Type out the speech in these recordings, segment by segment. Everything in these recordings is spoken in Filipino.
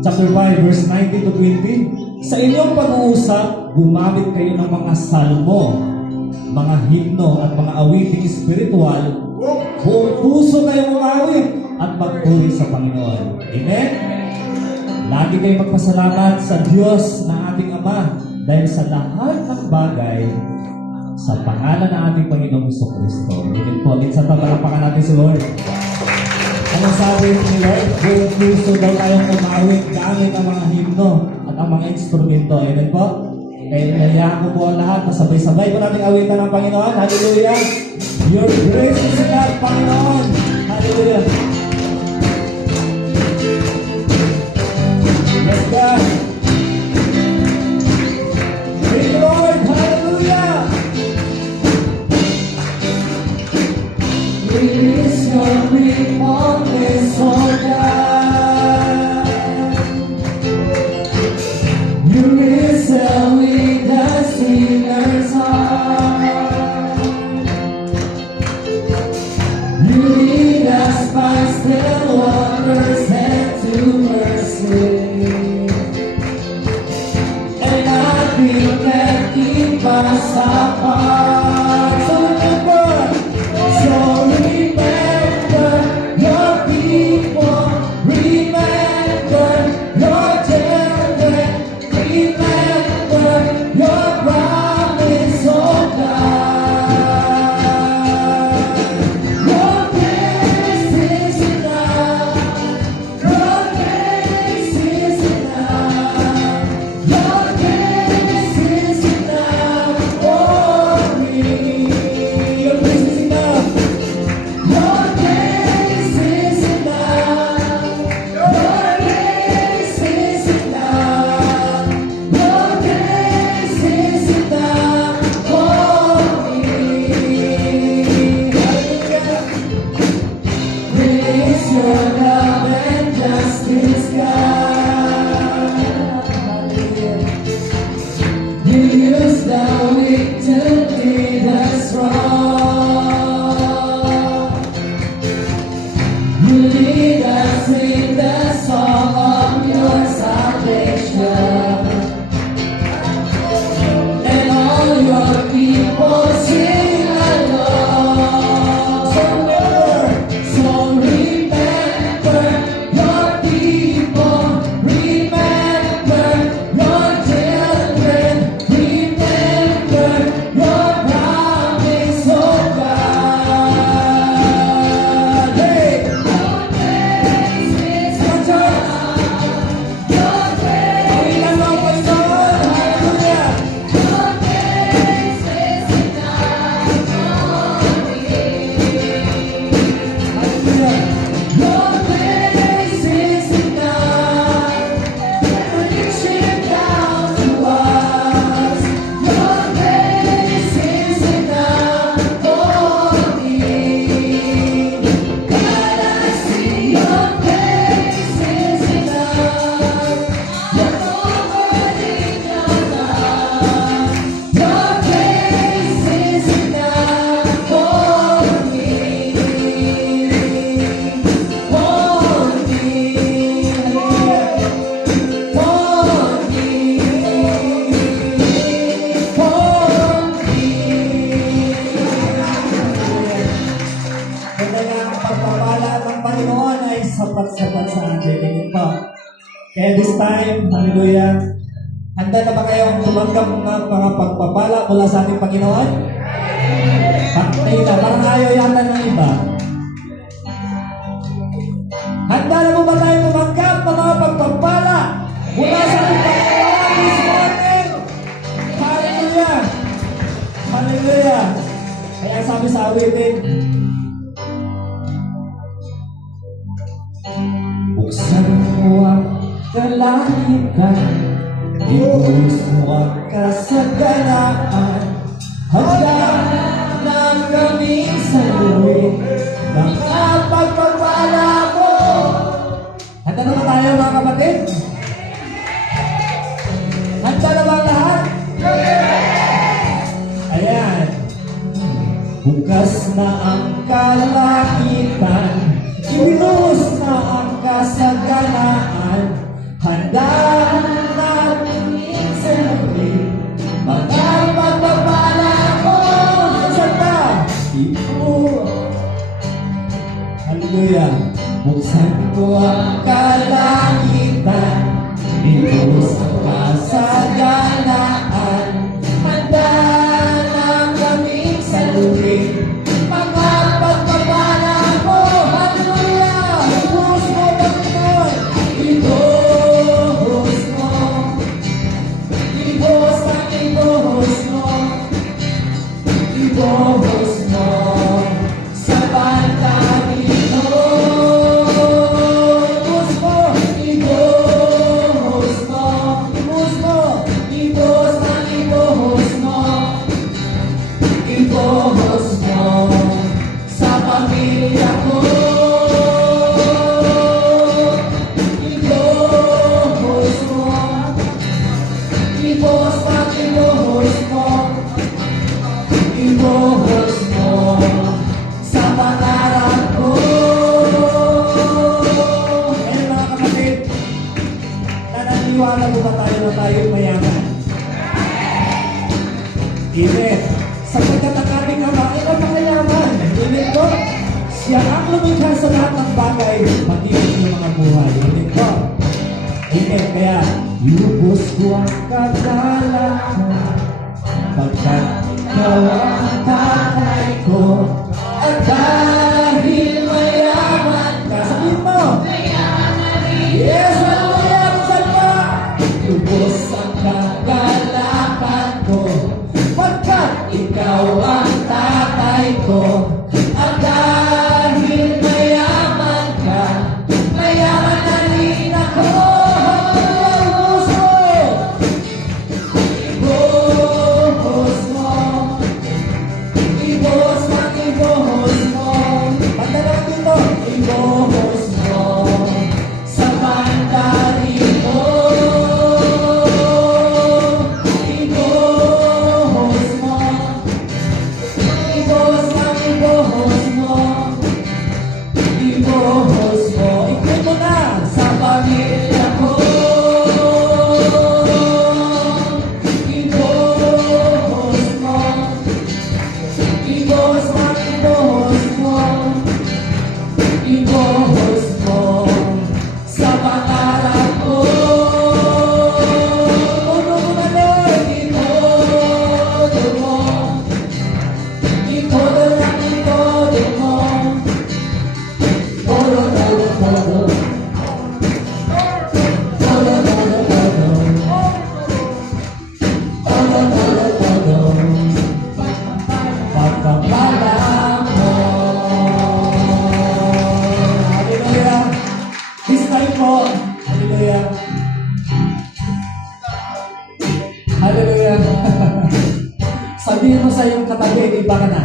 chapter 5, verse 19 to 20. Sa inyong pag-uusap, gumamit kayo ng mga salmo, mga himno at mga awiting espiritual. Buong puso kayong umawit at magpuri sa Panginoon. Amen? Lagi kayong magpasalamat sa Diyos na ating Ama dahil sa lahat ng bagay sa pangalan ng ating Panginoong Jesucristo. Amen po. Minsan papalapakan natin si Lord. Ano sabi ni Lord? Buong puso daw tayong umawit gamit ang mga himno at ang mga instrumento. Amen po? Kaya nilalayan ko po ang lahat. Masabay-sabay po natin awitan ng Panginoon. Hallelujah! Your grace is enough, Panginoon. Hallelujah! Yes, God! Praise the Lord! Hallelujah! Release your grip on this, oh God. You listen with the sinner's heart. You lead us by still waters and to mercy. And nothing can keep us apart. So remember your people, remember your children, remember your promise, oh God. Your grace is enough, your grace is enough, your grace is enough for me. Your grace is enough. Your grace is enough. Your grace is enough. Your grace is enough for me. Hallelujah. Release your love and justice, God. You use the weak to lead us wrong. You lead us in the song of your salvation. And all your people sing along. So remember your people, remember your children, remember your promise, oh God. Hey! Your grace is enough. Your grace is enough. Hallelujah! Your grace is enough for me. Hallelujah! Your grace is enough. Reaching down to us. Your grace is enough for me. God, I see your grace is enough. You're forwarding your love. Your grace is enough for me. For me. Kaya ang pagpapala ng Panginoon ay sapat-sapat sa atin. Tingin po. Kaya this time, hallelujah, handa na ba kayong tumanggap ng mga pagpapala mula sa ating Panginoon? Pagtay na, parang ayaw yata ng iba. Handa na mo ba tayo tumanggap ng mga pagpapala mula sa ating Panginoon this morning? Hallelujah! Hallelujah! Kaya sabi sa awitin, buksan mo ang kalahitan, ibus mo ang kasaganaan, hanggang ng kaming sa luwi, mga pagpapala mo. Handa na ba tayo mga kapatid? Handa na ba ang lahat? Ayan. Bukas na ang kalangitan, ibinus na ang kasaganaan, handa natin sa muli. Mga pagpapala ko sa ito. Hallelujah. Buksan ko ang kalangitan, ibus ang kasaganaan. Handa na kaming saluhin mga pagpapala mo. Hallelujah! Ibus mo, Panginoon! Ibus mo! Ibus ang ibus mo! Ibus mo! Sa banda dito! Ibus mo! Ibus mo! Ibus mo! Ibus ang ibus mo! Ibus mo! Sa pamilya ko! Ibus mo! Ibus ang ibus mo! Ibus mo! Sa pangarap ko! Ngayon mga kapatid, nananiwala mo ba tayo na tayo'y mayaman? Amen. Sapagkat ang aming Ama ay napakayaman. Amen po? Siya ang lumikha sa lahat ng bagay, pati ang iyong mga buhay. Amen po? Amen. Kaya, lubos ko ang kagalakan, pagkat ikaw ang tatay ko, at dahil mayaman ka. Sabihin mo! Yes! Hallelujah! Buksan mo! Lubos ang kagalakan ko, pagkat ikaw ang tatay ko, at dahil mayaman ka, mayaman na rin ako. Ibus mo, ibus mo, ibus mo, banda lang dito, ibus mo, sa banda dito, ibus mo, ibus mo, ibus mo, ibus mo, ikot mo na sa pamilya ko. Ibus mo, ibus mo, ibus mo, ibus mo, sa pangarap ko. Puno mo na Lord, itodo mo, itodo lang itodo mo, todo, todo, todo, todo, todo, todo, todo, todo, todo, pagpapala mo. Hallelujah. This time po, hallelujah. Hallelujah. Sabihin mo sa iyong katabi, iba ka na.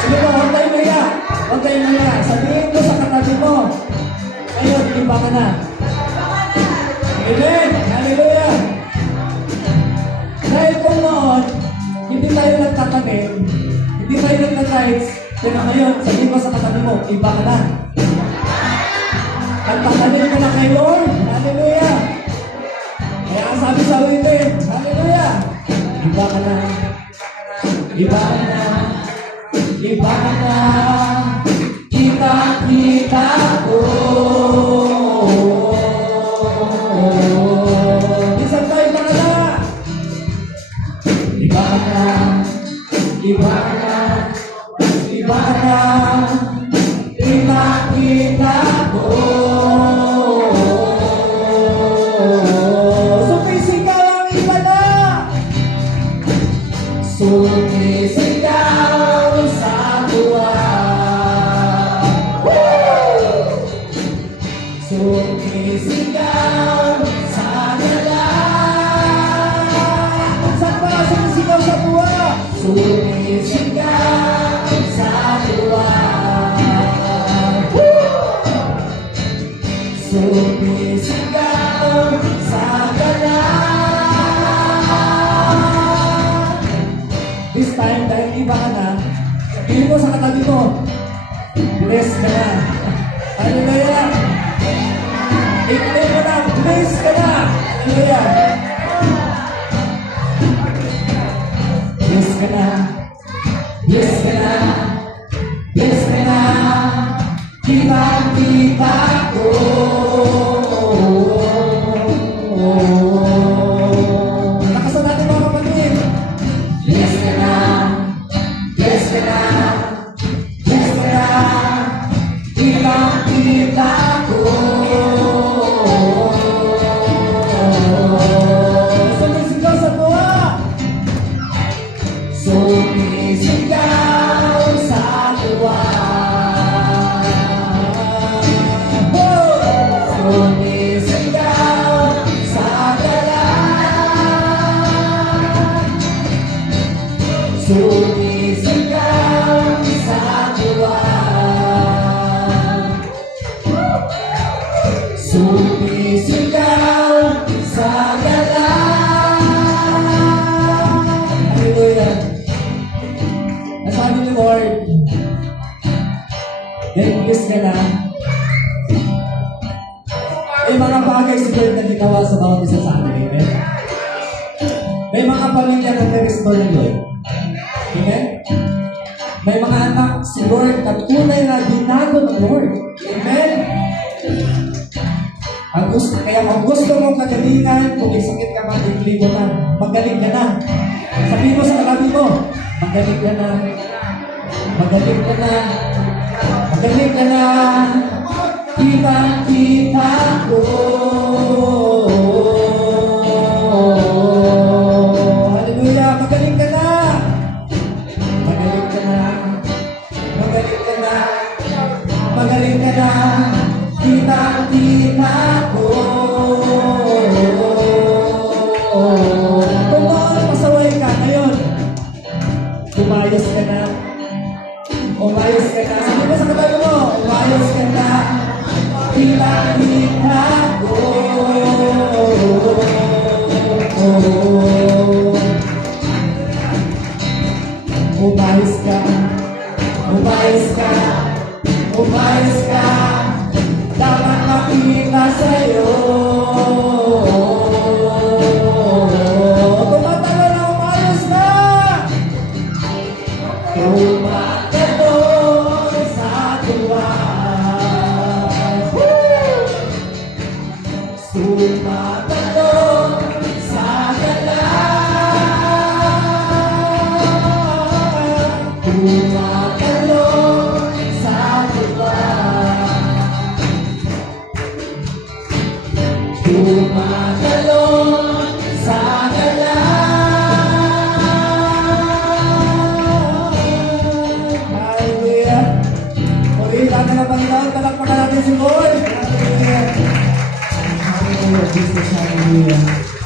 Sige po, huwag tayong maya. Huwag tayong maya. Sabihin mo sa katabi mo, ngayon, iba ka na. Amen. Hallelujah. Dahil kung noon, hindi tayo nagtatanim, hindi tayo nagtatides, pero ngayon, sabihin mo sa katabi mo, iba ka na. Nagtatanim ka na kay Lord. Hallelujah. Kaya ang sabi sa awitin, hallelujah. Iba ka na. Iba ka na. Iba ka na. Kita-kita ko. Isang tayo, iba ka na. Iba ka na. Iba ka na. Iba ka na. Kita-kita ko. Sumisigaw ang iba na. Sumisigaw sa tuwa. Sumisigaw sa gala. Saan ba sumisigaw sa tuwa? Sumisigaw sa tuwa. Sumisigaw sa gala. This time, dahil iba ka na, sabihin mo sa katabi mo, bless ka na. Hallelujah! Ikli Hallelujah. Yes ka na. Yes ka na. Yes ka na. Kita ko. Lakasan natin mga kapatid. Yes ka na. Yes ka na. Yes ka na. Kita ko. Sumisigaw sa tuwa. Sumisigaw sa tuwa. Sumisigaw sa galang. Sumisigaw sa tuwa. Sumisigaw sa galang. Hallelujah. Nasabi ni Lord, nag-kiss ka na. May mga bagay si Lord na ginawa sa bawat isa sa atin. Amen? May mga pamilya na na-restore ni Lord. Amen? May mga anak si Lord na tunay na binago ng Lord. Amen? Kaya kung gusto mong kagalingan, kung may sakit ka man, iklibutan, magaling ka na. Sabihin mo sa kalabi mo, magaling ka na. Magaling ka na. Magaling ka na. Kita ko. Hallelujah. Magaling ka na. Magaling ka na. Magaling ka na. Magaling ka na. Kita ko. Kung bakit pasaway ka ngayon, umayos ka na. Umayos ka na. Sabi mo sa katabi mo, umayos ka na. Kita ko. Umayos ka. Umayos ka. Umayos ka. Dapat makita sa'yo. Tumatagal na umayos na. Tumatagal sa tuwa. Tumatagal sa galang. Tumatagal sa tuwa. Tumatalon sa galang. Hallelujah. Uli, natin na Panginoon, palakpakan natin si Lord. Hallelujah. Hallelujah, Jesus, hallelujah.